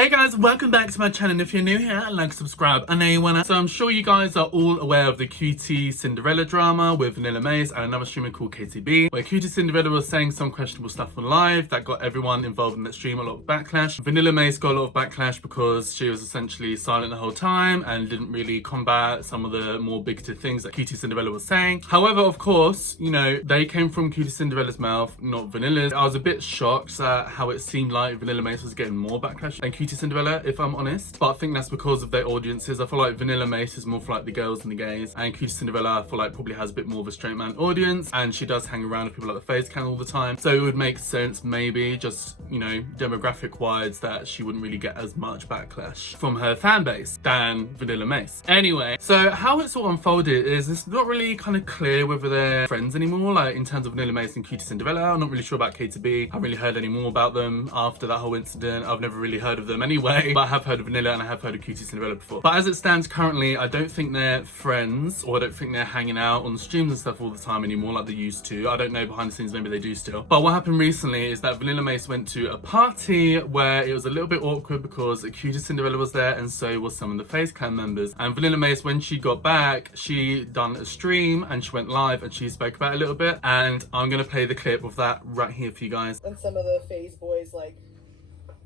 Hey guys, welcome back to my channel. And if you're new here, like, subscribe, and there you wanna. So I'm sure you guys are all aware of the QT Cinderella drama with Vanilla Mace and another streamer called KTB, where QT Cinderella was saying some questionable stuff on live that got everyone involved in that stream a lot of backlash. Vanilla Mace got a lot of backlash because she was essentially silent the whole time and didn't really combat some of the more bigoted things that QT Cinderella was saying. However, of course, you know, they came from QT Cinderella's mouth, not Vanilla's. I was a bit shocked at how it seemed like Vanilla Mace was getting more backlash than QT Cinderella, if I'm honest. But I think that's because of their audiences. I feel like Vanilla Mace is more for like the girls and the gays, and QT Cinderella I feel like probably has a bit more of a straight man audience, and she does hang around with people like the Faze all the time. So it would make sense maybe just, you know, demographic wise that she wouldn't really get as much backlash from her fan base than Vanilla Mace. Anyway, so how it's all unfolded is it's not really kind of clear whether they're friends anymore, like in terms of Vanilla Mace and QT Cinderella. I'm not really sure about KTB. I haven't really heard any more about them after that whole incident. I've never really heard of them anyway, but I have heard of Vanilla and I have heard of QT Cinderella before. But as it stands currently, I don't think they're friends, or I don't think they're hanging out on streams and stuff all the time anymore like they used to. I don't know behind the scenes, maybe they do still. But what happened recently is that Vanilla Mace went to a party where it was a little bit awkward because QT Cinderella was there and so was some of the Faze Clan members. And Vanilla Mace, when she got back, she done a stream and she went live and she spoke about it a little bit. And I'm gonna play the clip of that right here for you guys. And some of the Faze boys like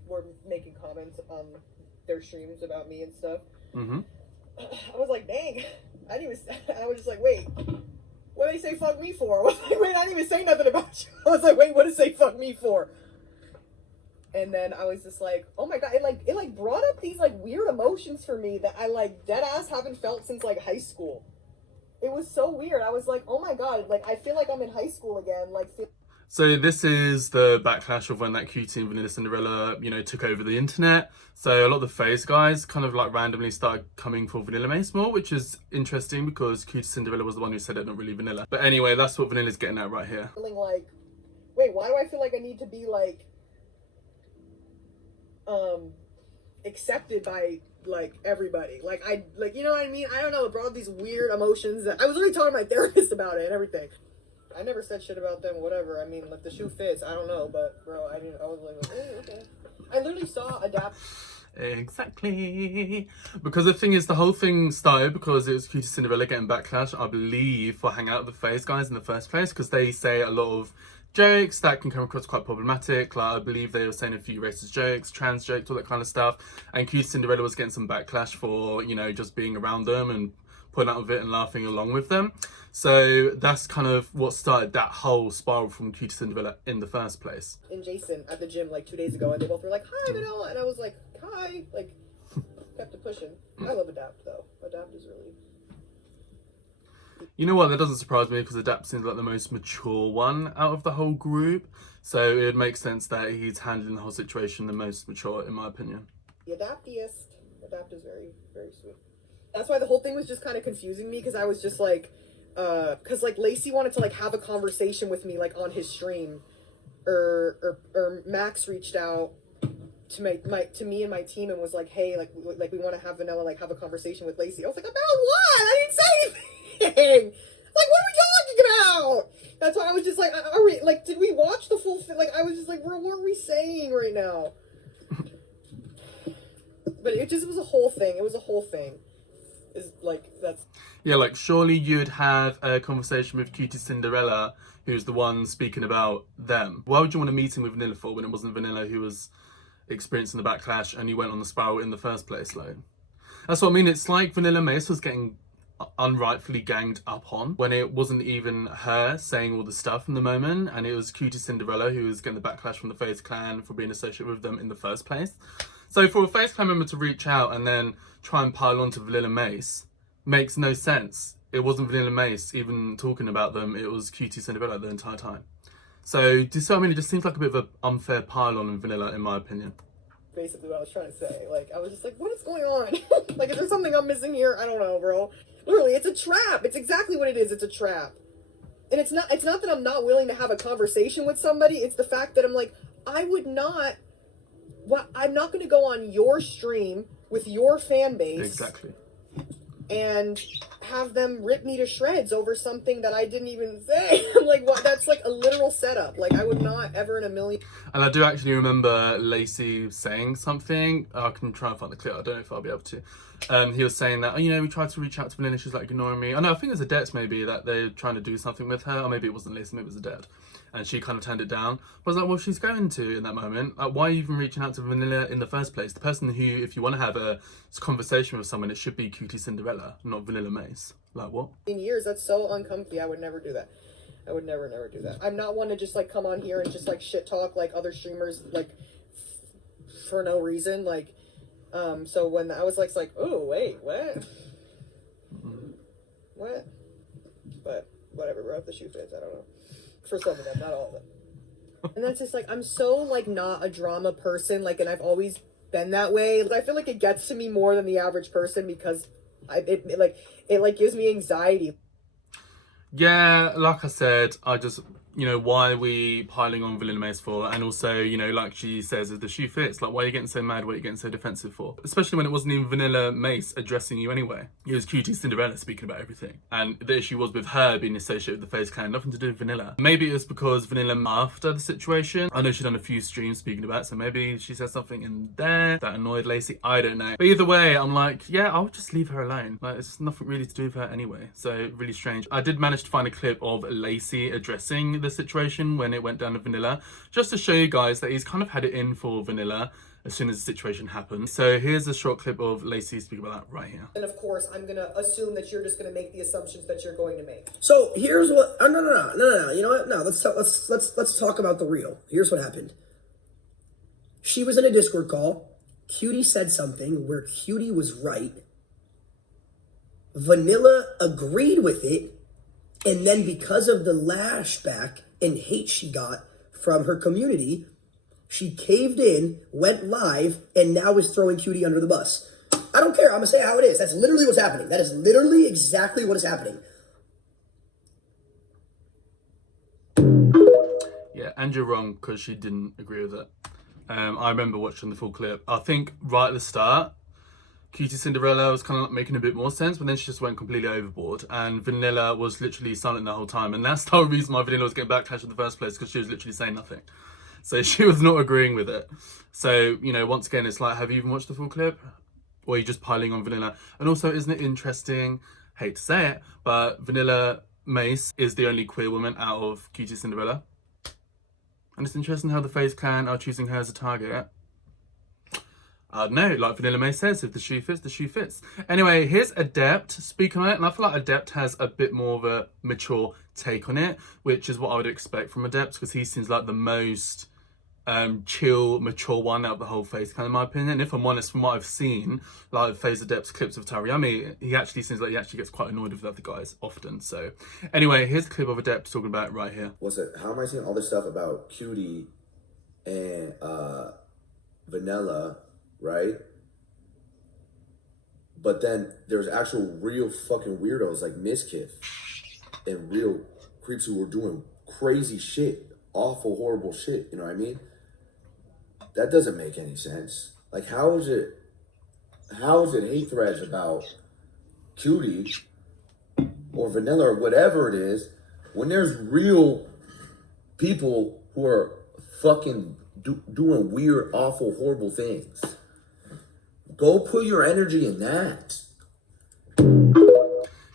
were making comments on their streams about me and stuff. I was like, dang, I didn't even. I was just like, wait, what did they say fuck me for? I was like, wait, I didn't even say nothing about you. I was like, wait, what did they say fuck me for? And then I was just like, oh my god, it brought up these like weird emotions for me that I like dead ass haven't felt since like high school. It was so weird. I was like, oh my god, like I feel like I'm in high school again. So this is the backlash of when that QT and Vanilla Cinderella, you know, took over the internet. So a lot of the Faze guys kind of like randomly started coming for Vanilla Mace more, which is interesting because QT Cinderella was the one who said it, not really Vanilla. But anyway, that's what Vanilla's getting at right here. Feeling like, wait, why do I feel like I need to be like accepted by like everybody? Like you know what I mean? I don't know, it brought up these weird emotions that I was already talking to my therapist about it and everything. I never said shit about them, whatever. I mean, like, the shoe fits. I don't know, but, bro, I was like, oh, okay. I literally saw Adept. Exactly. Because the thing is, the whole thing started because it was QT Cinderella getting backlash, I believe, for hanging out with the Faze guys in the first place, because they say a lot of jokes that can come across quite problematic. Like, I believe they were saying a few racist jokes, trans jokes, all that kind of stuff. And QT Cinderella was getting some backlash for, you know, just being around them and putting out of it and laughing along with them. So that's kind of what started that whole spiral from QT Cinderella in the first place. And Jason at the gym like 2 days ago, and they both were like, hi, Vanilla, and I was like, hi, like, kept it pushing. I love Adept, though. Adept is really... You know what, that doesn't surprise me because Adept seems like the most mature one out of the whole group. So it makes sense that he's handling the whole situation the most mature, in my opinion. The Adaptiest. Adept is very, very sweet. That's why the whole thing was just kind of confusing me, because I was just like, because like Lacey wanted to like have a conversation with me like on his stream, or Max reached out to me and my team and was like, hey, like we want to have Vanilla like have a conversation with Lacey. I was like, about what? I didn't say anything. Like, what are we talking about? That's why I was just like, are we like, did we watch the full like I was just like, what are we saying right now? But it just was a whole thing. It was a whole thing. Is like that's yeah, like surely you'd have a conversation with QT Cinderella, who's the one speaking about them. Why would you want a meeting with Vanilla for when it wasn't Vanilla who was experiencing the backlash and you went on the spiral in the first place? Like, that's what I mean. It's like Vanilla Mace was getting unrightfully ganged up on when it wasn't even her saying all the stuff in the moment, and it was QT Cinderella who was getting the backlash from the Faze Clan for being associated with them in the first place. So for a Faze Clan member to reach out and then try and pile on to Vanilla Mace makes no sense. It wasn't Vanilla Mace even talking about them, it was QT Cinderella the entire time. So do you see what I mean? It just seems like a bit of an unfair pile on Vanilla, in my opinion. Basically what I was trying to say. Like, I was just like, what is going on? Like, is there something I'm missing here? I don't know, bro. Literally, it's a trap. It's exactly what it is. It's a trap. And it's not that I'm not willing to have a conversation with somebody. It's the fact that I'm like, I'm not going to go on your stream with your fan base. Exactly. and have them rip me to shreds over something that I didn't even say. I'm like, what? That's like a literal setup. Like, I would not ever in a million. And I do actually remember Lacey saying something. I can try and find the clip. I don't know if I'll be able to. He was saying that, oh, you know, we tried to reach out to Vanilla. She's like ignoring me. I know, I think it was Adept maybe that they're trying to do something with her. Or maybe it wasn't Lacey, maybe it was Adept. And she kind of turned it down. But I was like, well, she's going to in that moment. Like, why are you even reaching out to Vanilla in the first place? The person who, if you want to have a conversation with someone, it should be QT Cinderella, not Vanilla Mace. Like, what? In years, that's so uncomfy. I would never do that. I would never do that. I'm not one to just like come on here and just like shit talk like other streamers like for no reason. Like, so when I was like, it's like, oh wait, what? What? But whatever, bro. If the shoe fits, I don't know. For some of them, not all of them. And that's just like, I'm so like not a drama person. Like, and I've always been that way. I feel like it gets to me more than the average person because it gives me anxiety. Yeah, like I said, I just, you know, why are we piling on Vanilla Mace for? And also, you know, like she says, if the shoe fits, like, why are you getting so mad? What are you getting so defensive for? Especially when it wasn't even Vanilla Mace addressing you anyway. It was QT Cinderella speaking about everything. And the issue was with her being associated with the Faze clan, nothing to do with Vanilla. Maybe it was because Vanilla after the situation. I know she'd done a few streams speaking about it, so maybe she said something in there that annoyed Lacey. I don't know. But either way, I'm like, yeah, I'll just leave her alone. Like, it's nothing really to do with her anyway. So, really strange. I did manage to find a clip of Lacey addressing the situation when it went down to Vanilla, just to show you guys that he's kind of had it in for Vanilla as soon as the situation happened. So here's a short clip of Lacey speaking about that right here. And of course, I'm gonna assume that you're just gonna make the assumptions that you're going to make. So here's what. Oh, no. You know what? No, let's talk about the real. Here's what happened. She was in a Discord call. QT said something where QT was right. Vanilla agreed with it. And then because of the lashback and hate she got from her community, she caved in, went live, and now is throwing QT under the bus. I don't care. I'm going to say how it is. That's literally what's happening. That is literally exactly what is happening. Yeah, and you're wrong because she didn't agree with it. I remember watching the full clip. I think right at the start, QT Cinderella was kind of making a bit more sense, but then she just went completely overboard. And Vanilla was literally silent the whole time. And that's the whole reason why Vanilla was getting backlash in the first place, because she was literally saying nothing. So she was not agreeing with it. So, you know, once again, it's like, have you even watched the full clip? Or are you just piling on Vanilla? And also, isn't it interesting, hate to say it, but Vanilla Mace is the only queer woman out of QT Cinderella. And it's interesting how the Faze clan are choosing her as a target. I don't know, like Vanilla Mace says, if the shoe fits, the shoe fits. Anyway, here's Adept speaking on it, and I feel like Adept has a bit more of a mature take on it, which is what I would expect from Adept, because he seems like the most chill, mature one out of the whole Faze clan, in my opinion. And if I'm honest, from what I've seen, like Faze Adept's clips of Tariyami, he actually seems like he actually gets quite annoyed with the other guys often. So anyway, here's a clip of Adept talking about it right here. What's it? How am I seeing all this stuff about QT and Vanilla, right? But then there's actual real fucking weirdos like Miskiff and real creeps who were doing crazy shit, awful, horrible shit, you know what I mean? That doesn't make any sense. Like, how is it hate threads about QT or Vanilla or whatever it is when there's real people who are fucking doing weird, awful, horrible things? Go put your energy in that.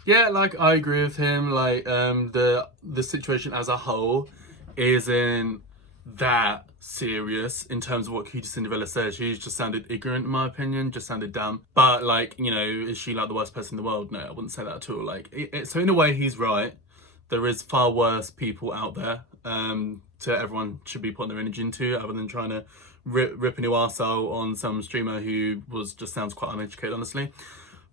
Yeah, like I agree with him. Like the situation as a whole isn't that serious in terms of what QT Cinderella says. She just sounded ignorant in my opinion, just sounded dumb. But like, you know, is she like the worst person in the world? No, I wouldn't say that at all. Like, so in a way he's right. There is far worse people out there to everyone should be putting their energy into, other than trying to rip a new arsehole on some streamer who just sounds quite uneducated, honestly.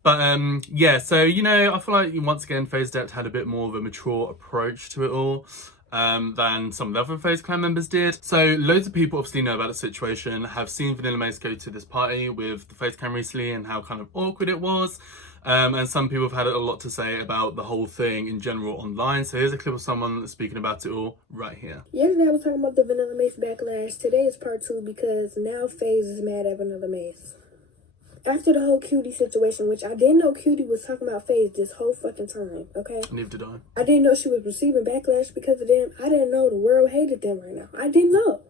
But yeah, so, you know, I feel like once again Faze Adept had a bit more of a mature approach to it all than some of the other Faze clan members did. So loads of people obviously know about the situation, have seen Vanilla Mace go to this party with the Faze clan recently and how kind of awkward it was. And some people have had a lot to say about the whole thing in general online. So here's a clip of someone speaking about it all right here. Yesterday I was talking about the Vanilla Mace backlash. Today is part 2 because now Faze is mad at Vanilla Mace. after the whole QT situation, which I didn't know QT was talking about Faze this whole fucking time, okay? Neither did I. I didn't know she was receiving backlash because of them. I didn't know the world hated them right now. I didn't know.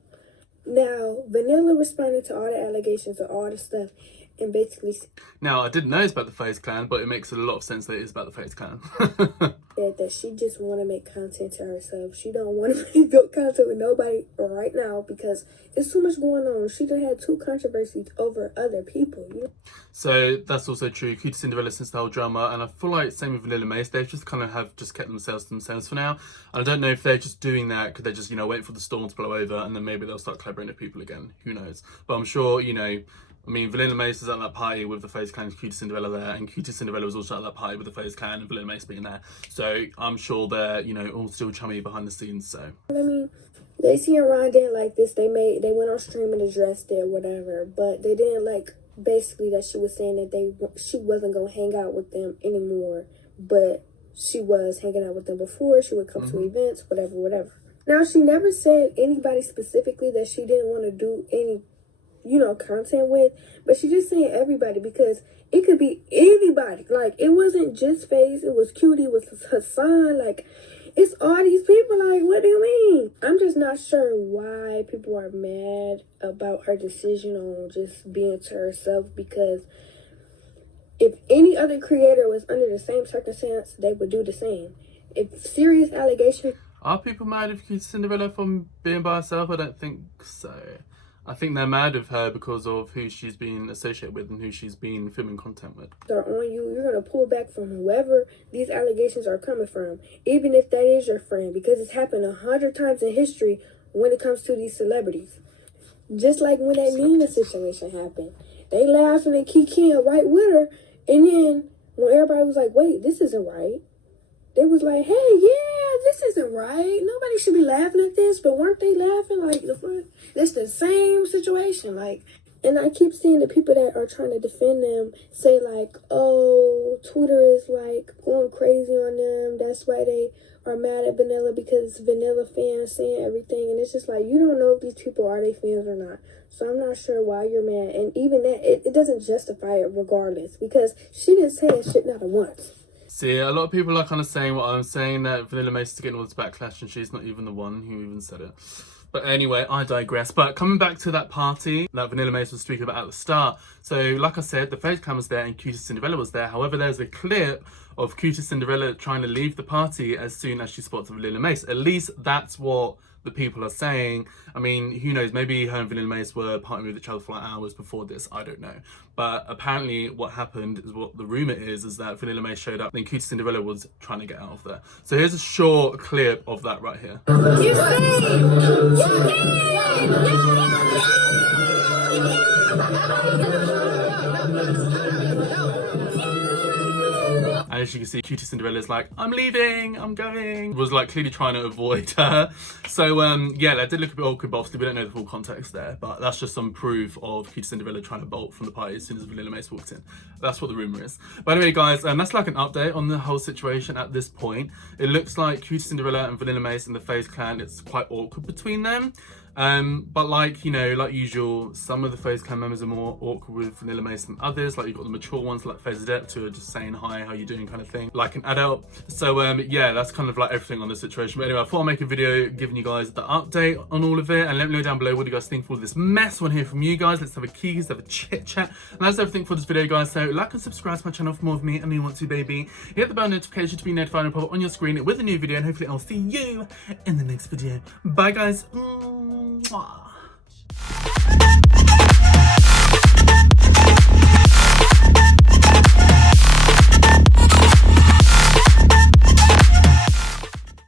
Now, Vanilla responded to all the allegations or all the stuff and basically Now, I didn't know it's about the Faze clan, but it makes a lot of sense that it is about the Faze clan. said that she just want to make content to herself. She don't want to make good content with nobody right now because there's too much going on. She done had 2 controversies over other people, you know? So that's also true. QT Cinderella since the whole drama, and I feel like same with Vanilla Mace. They've just kind of have just kept themselves to themselves for now. I don't know if they're just doing that because they're just, you know, waiting for the storm to blow over, and then maybe they'll start collaborating with people again. Who knows? But I'm sure, you know, I mean, Vanilla Mace is at that party with the Faze clan, QT Cinderella there, and QT Cinderella was also at that party with the Faze clan and Vanilla Mace being there. So I'm sure they're, you know, all still chummy behind the scenes. So I mean, Lacey and Ron didn't like this. They went on stream and addressed it or whatever, but they didn't like basically that she was saying that she wasn't gonna hang out with them anymore, but she was hanging out with them before. She would come to events, whatever. Now, she never said anybody specifically that she didn't want to do any, you know, content with, but she just saying everybody because it could be anybody. Like, it wasn't just Faze, it was QT, it was Hassan, like, it's all these people. Like, what do you mean? I'm just not sure why people are mad about her decision on just being to herself, because if any other creator was under the same circumstance, they would do the same. If serious allegations... Are people mad at QT Cinderella from being by herself? I don't think so. I think they're mad of her because of who she's been associated with and who she's been filming content with. Are on you, you're going to pull back from whoever these allegations are coming from, even if that is your friend, because it's happened 100 times in history when it comes to these celebrities. Just like when that Nina situation happened. They laughing and kikiing right with her, and then when everybody was like, wait, this isn't right, they was like, hey, yeah, this isn't right. Nobody should be laughing at this, but weren't they laughing? Like, it's the same situation. Like, and I keep seeing the people that are trying to defend them say like, oh, Twitter is like going crazy on them. That's why they are mad at Vanilla, because Vanilla fans saying everything. And it's just like, you don't know if these people are they fans or not. So I'm not sure why you're mad. And even that, it doesn't justify it regardless, because she didn't say that shit not once. See, a lot of people are kind of saying what I'm saying, that Vanilla Mace is getting all this backlash and she's not even the one who even said it. But anyway, I digress. But coming back to that party that Vanilla Mace was speaking about at the start. So, like I said, the Faze clan was there and QT Cinderella was there. However, there's a clip of QT Cinderella trying to leave the party as soon as she spots Vanilla Mace. At least that's what the people are saying. I mean, who knows? Maybe her and Vanilla Mace were partying with each other for like hours before this. I don't know. But apparently what happened is, what the rumour is that Vanilla Mace showed up and QT Cinderella was trying to get out of there. So here's a short clip of that right here. You And as you can see, QT Cinderella's like, I'm leaving, I'm going. Was like clearly trying to avoid her. So yeah, that did look a bit awkward, but obviously we don't know the full context there. But that's just some proof of QT Cinderella trying to bolt from the party as soon as Vanilla Mace walked in. That's what the rumour is. But anyway, guys, that's like an update on the whole situation at this point. It looks like QT Cinderella and Vanilla Mace and the Faze clan, it's quite awkward between them. But like, you know, like usual, some of the Faze clan members are more awkward with Vanilla Mace than others. Like you've got the mature ones like Faze Adept who are just saying hi, how you doing kind of thing, like an Adept. So yeah, that's kind of like everything on the situation. But anyway, I thought I'd make a video giving you guys the update on all of it, and let me know down below what you guys think of all this mess. I want to hear from you guys. Let's have a key, let's have a chit chat. And that's everything for this video, guys. So like and subscribe to my channel for more of me and you want to, baby. Hit the bell notification to be notified and pop up on your screen with a new video, and hopefully I'll see you in the next video. Bye guys. Mwah.